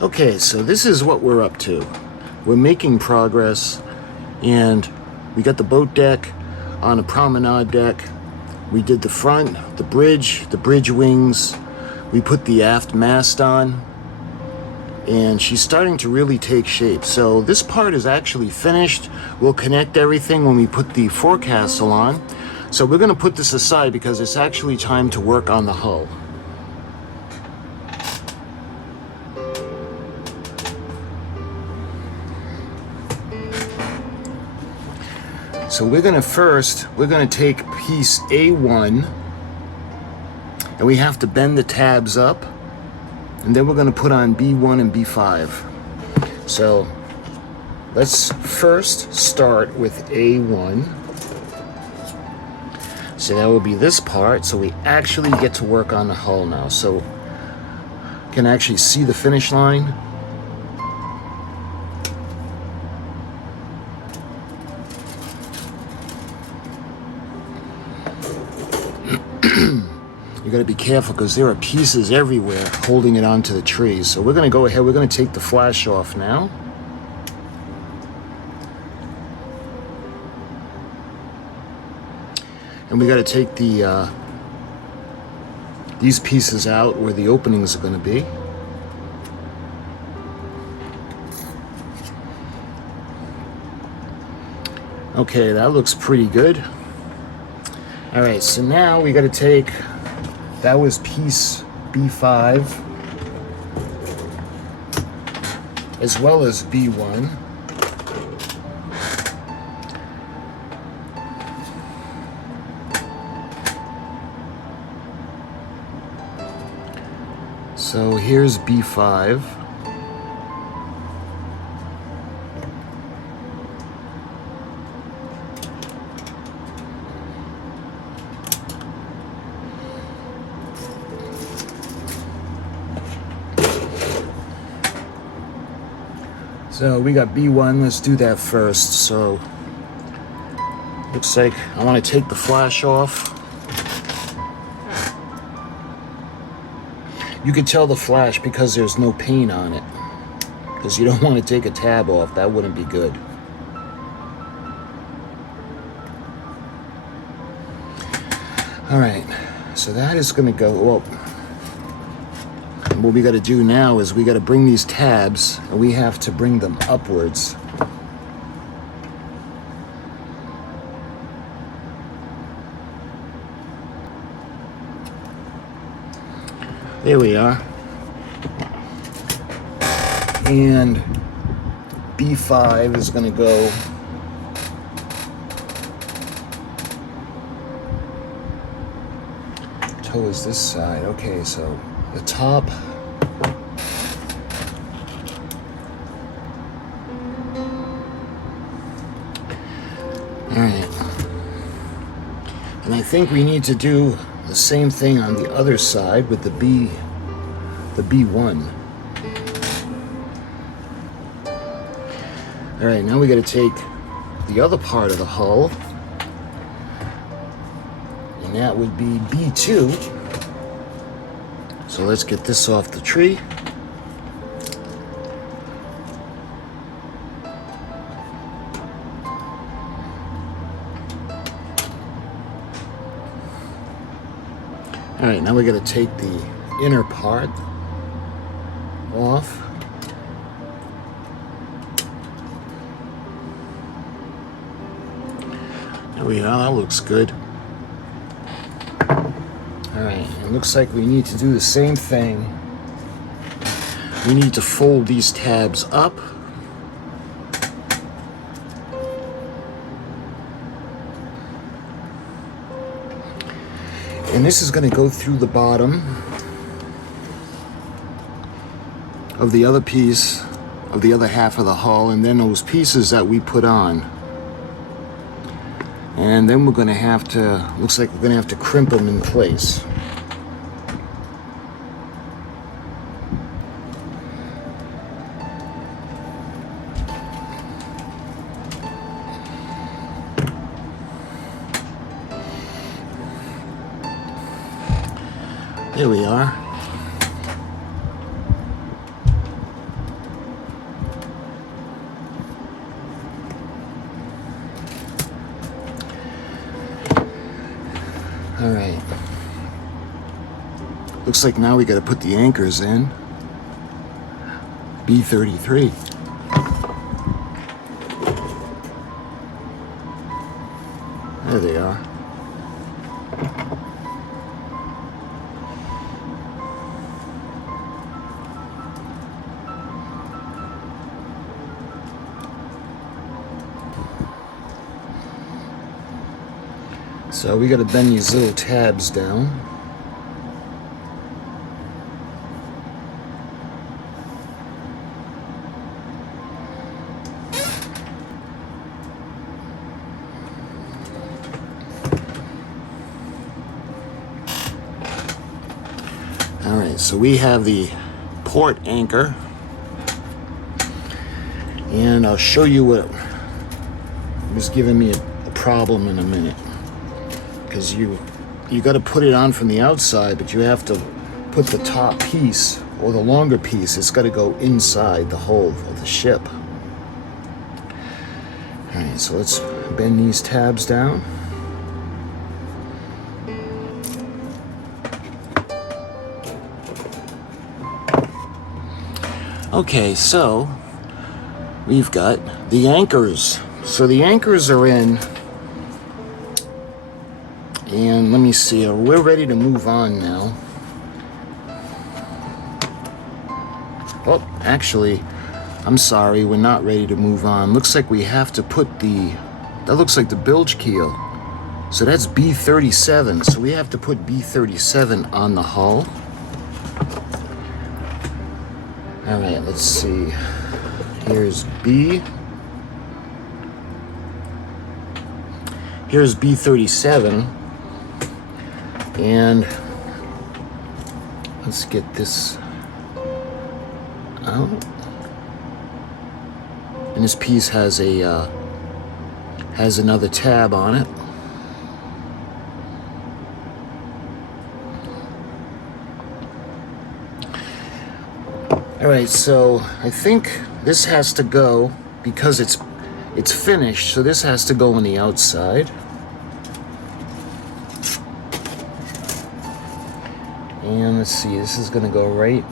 Okay, so this is what we're up to. We're making progress, and we got the boat deck on a promenade deck. We did the front, the bridge wings. We put the aft mast on, and she's starting to really take shape. So this part is actually finished. We'll connect everything when we put the forecastle on. So we're going to put this aside because it's actually time to work on the hull. So we're going to take piece A1, and we have to bend the tabs up, and then we're going to put on B1 and B5. So let's first start with A1. So that will be this part, so we actually get to work on the hull now. So you can actually see the finish line. You got to be careful because there are pieces everywhere holding it onto the trees. So we're going to go ahead, we're going to take the flash off now. And we got to take these pieces out where the openings are going to be. Okay, that looks pretty good. All right, so now we got to take, that was piece B5, as well as B1. So here's B5. So we got B1, let's do that first. So looks like I want to take the flash off. You can tell the flash because there's no paint on it, because you don't want to take a tab off. That wouldn't be good. All right, so that is going to go, well, what we got to do now is we got to bring these tabs, and we have to bring them upwards. There we are. And B5 is going to go towards this side. Okay, so the top. Alright. And I think we need to do the same thing on the other side with the B1. Alright, now we got to take the other part of the hull, and that would be B2. So let's get this off the tree. Alright, now we got to take the inner part off. There we are, that looks good. Alright, it looks like we need to do the same thing. We need to fold these tabs up. And this is going to go through the bottom of the other piece, of the other half of the hull, and then those pieces that we put on. And then we're going to have to, looks like we're going to have to crimp them in place. There we are. All right. Looks like now we got to put the anchors in. B33. There they are. So we got to bend these little tabs down. All right, so we have the port anchor, and I'll show you what was giving me a problem in a minute. Because you got to put it on from the outside, but you have to put the top piece or the longer piece. It's got to go inside the hull of the ship. All right, so let's bend these tabs down. Okay, so we've got the anchors. So the anchors are in. And let me see, we're ready to move on now. Oh, actually, I'm sorry, we're not ready to move on. Looks like we have to put that looks like the bilge keel. So that's B37, so we have to put B37 on the hull. All right, let's see. Here's B. Here's B37. And let's get this out. And this piece has another tab on it. All right, so I think this has to go because it's finished. So this has to go on the outside. And let's see, this is going to go right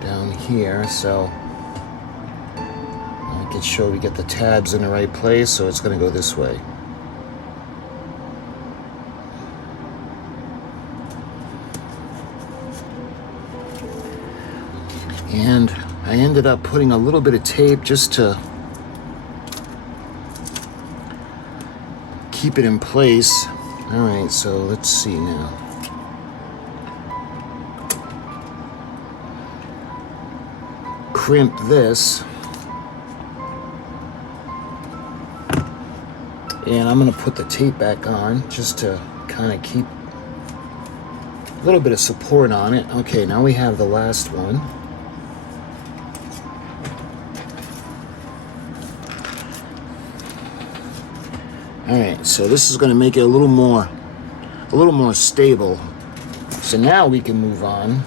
down here. So I can show we get the tabs in the right place, so it's going to go this way. And I ended up putting a little bit of tape just to keep it in place. All right, so let's see now. Crimp this. And I'm going to put the tape back on just to kind of keep a little bit of support on it. Okay, now we have the last one. All right, so this is going to make it a little more stable. So now we can move on,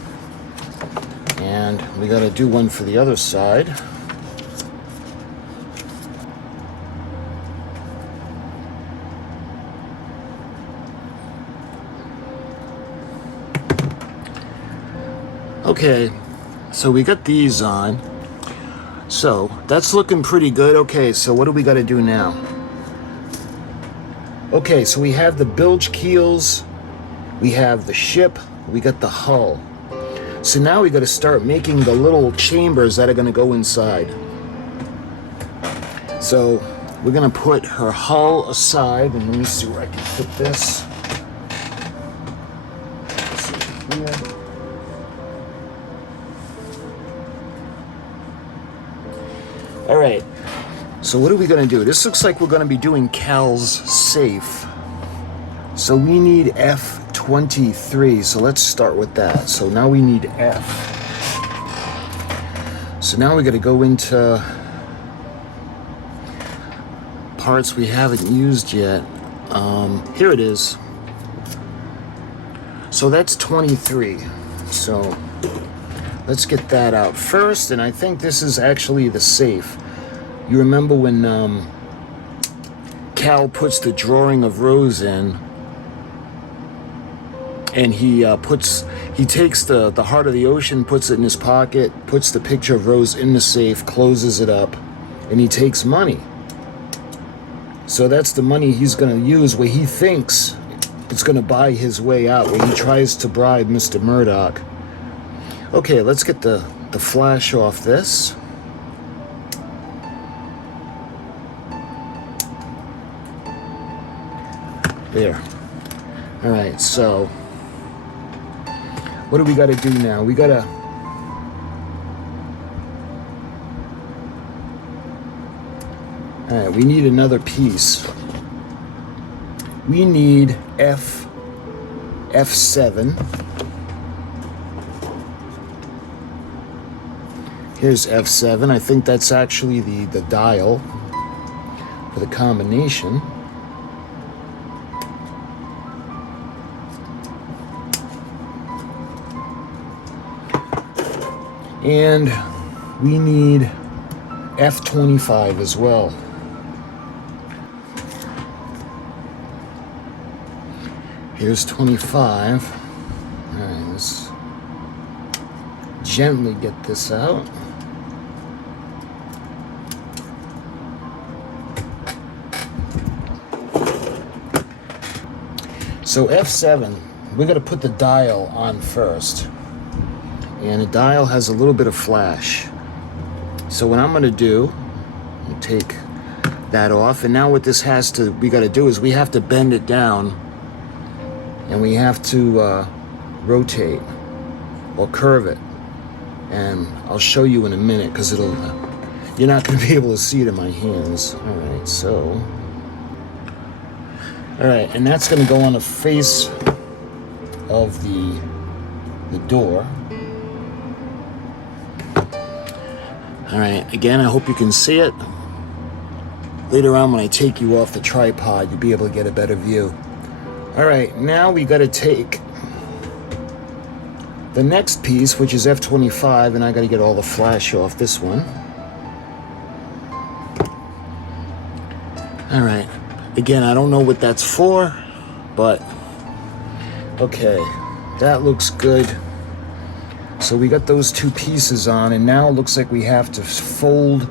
and we got to do one for the other side. Okay, so we got these on. So that's looking pretty good. Okay, so what do we got to do now? Okay, so we have the bilge keels, we have the ship, we got the hull. So now we got to start making the little chambers that are going to go inside. So we're going to put her hull aside, and let me see where I can put this. Here. All right. So what are we going to do? This looks like we're going to be doing Cal's safe. So we need F23. So let's start with that. So now we need F. So now we got to go into parts we haven't used yet. Here it is. So that's 23. So let's get that out first. And I think this is actually the safe. You remember when Cal puts the drawing of Rose in, and he takes the heart of the ocean, puts it in his pocket, puts the picture of Rose in the safe, closes it up, and he takes money. So that's the money he's going to use where he thinks it's going to buy his way out, where he tries to bribe Mr. Murdoch. Okay, let's get the flash off this. There. All right, so what do we got to do now? We got to all right, we need another piece. We need F7. Here's F7. I think that's actually the dial for the combination. And we need F25 as well. Here's 25. All right, let's gently get this out. So F7, we got to put the dial on first. And the dial has a little bit of flash. So what I'm going to do, I'll take that off. And now what this we got to do is we have to bend it down, and we have to rotate or curve it. And I'll show you in a minute, because you're not going to be able to see it in my hands. All right, so, all right, and that's going to go on the face of the door. All right, again, I hope you can see it. Later on, when I take you off the tripod, you'll be able to get a better view. All right, now we got to take the next piece, which is F25, and I got to get all the flash off this one. All right, again, I don't know what that's for, but okay, that looks good. So we got those two pieces on, and now it looks like we have to fold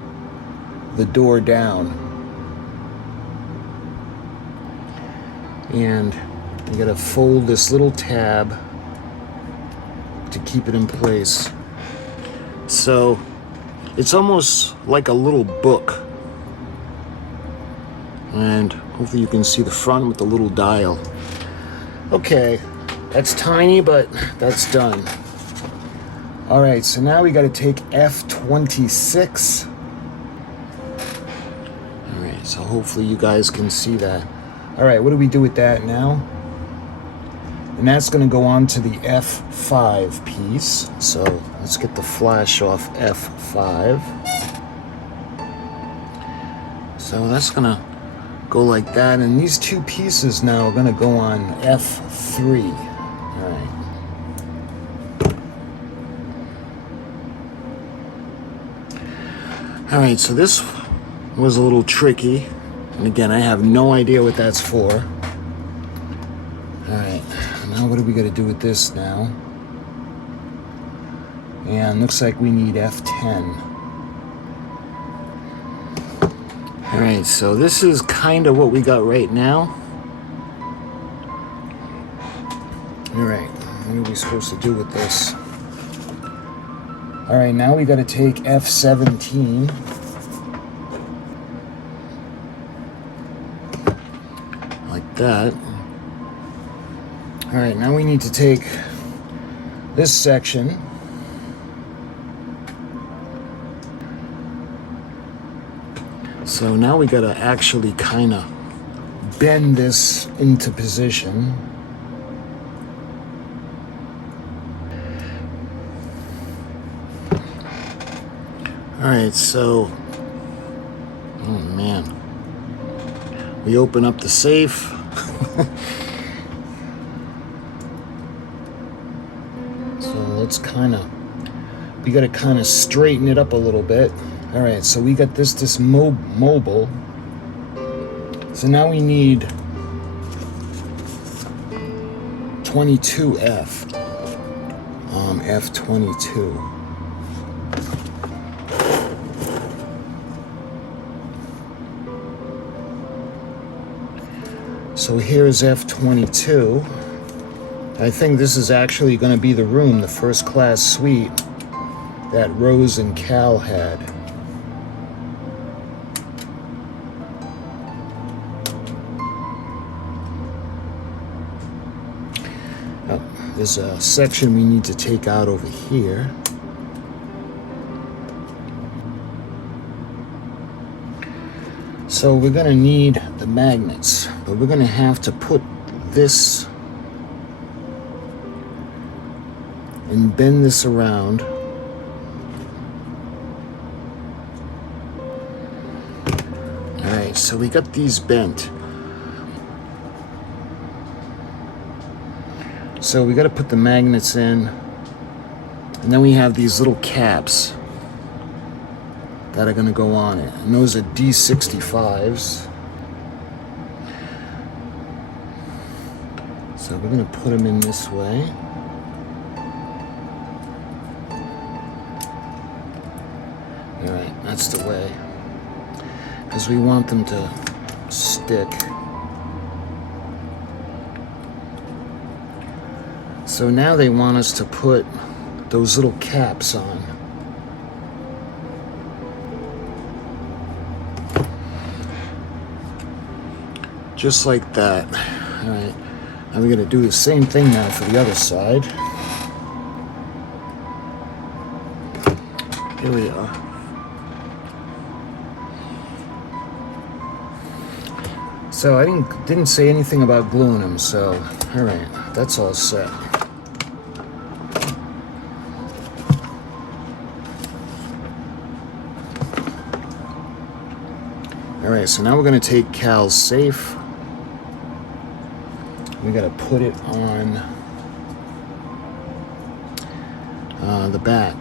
the door down. And you gotta fold this little tab to keep it in place. So it's almost like a little book. And hopefully you can see the front with the little dial. Okay, that's tiny, but that's done. All right, so now we got to take F26. All right, so hopefully you guys can see that. All right, what do we do with that now? And that's going to go on to the F5 piece. So let's get the flash off F5. So that's going to go like that. And these two pieces now are going to go on F3. All right. All right, so this was a little tricky. And again, I have no idea what that's for. All right, now what do we got to do with this now? And looks like we need F10. All right, so this is kind of what we got right now. All right, what are we supposed to do with this? All right, now we got to take F17. Like that. All right, now we need to take this section. So now we got to actually kind of bend this into position. All right, so, oh man, we open up the safe. So let's we got to kind of straighten it up a little bit. All right, so we got this mobile So now we need 22F. F22. So here's F22. I think this is actually going to be the room, the first class suite that Rose and Cal had. Oh, there's a section we need to take out over here. So we're going to need the magnets, but we're going to have to put this and bend this around. Alright, so we got these bent. So we got to put the magnets in, and then we have these little caps that are going to go on it, and those are D65s. So we're going to put them in this way. Alright, that's the way, because we want them to stick. So now they want us to put those little caps on. Just like that. Alright, and we're going to do the same thing now for the other side. Here we are. So I didn't say anything about gluing them, so alright, that's all set. Alright, so now we're going to take Cal's safe. We got to put it on the back.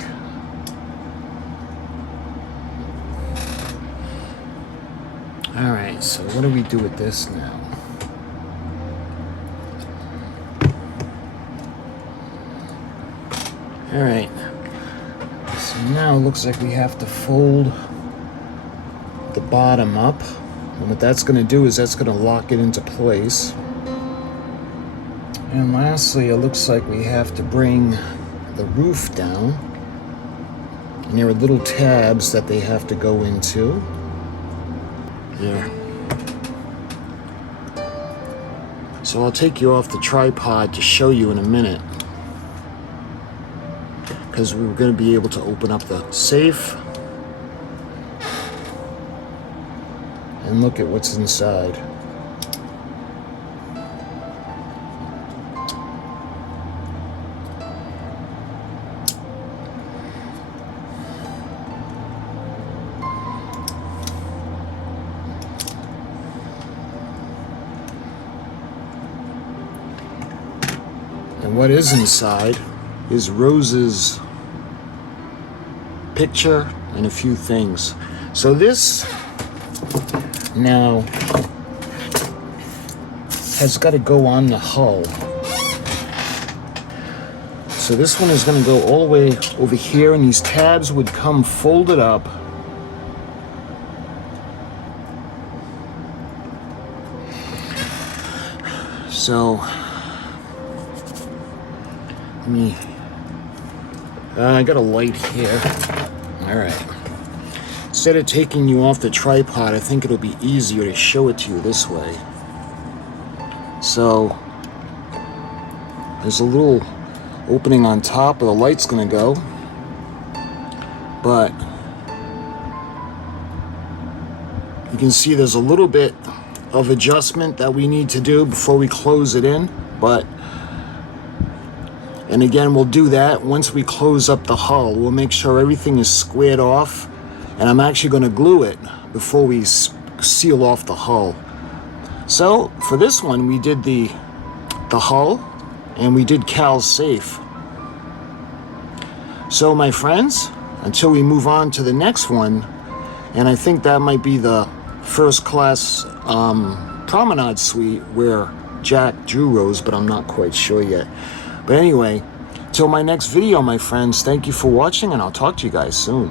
Alright, so what do we do with this now? Alright, so now it looks like we have to fold the bottom up, and what that's going to do is that's going to lock it into place. And lastly, it looks like we have to bring the roof down, and there are little tabs that they have to go into. Yeah. So I'll take you off the tripod to show you in a minute, because we're going to be able to open up the safe and look at what's inside. And what is inside is Rose's picture and a few things. So this now has got to go on the hull. So this one is going to go all the way over here, and these tabs would come folded up. So I got a light here. Alright. Instead of taking you off the tripod, I think it'll be easier to show it to you this way. So there's a little opening on top where the light's gonna go, but you can see there's a little bit of adjustment that we need to do before we close it in, and again, we'll do that once we close up the hull. We'll make sure everything is squared off, and I'm actually going to glue it before we seal off the hull. So for this one, we did the hull, and we did Cal's safe. So my friends, until we move on to the next one, and I think that might be the first class promenade suite where Jack Drew rose, but I'm not quite sure yet. But anyway, till my next video, my friends, thank you for watching, and I'll talk to you guys soon.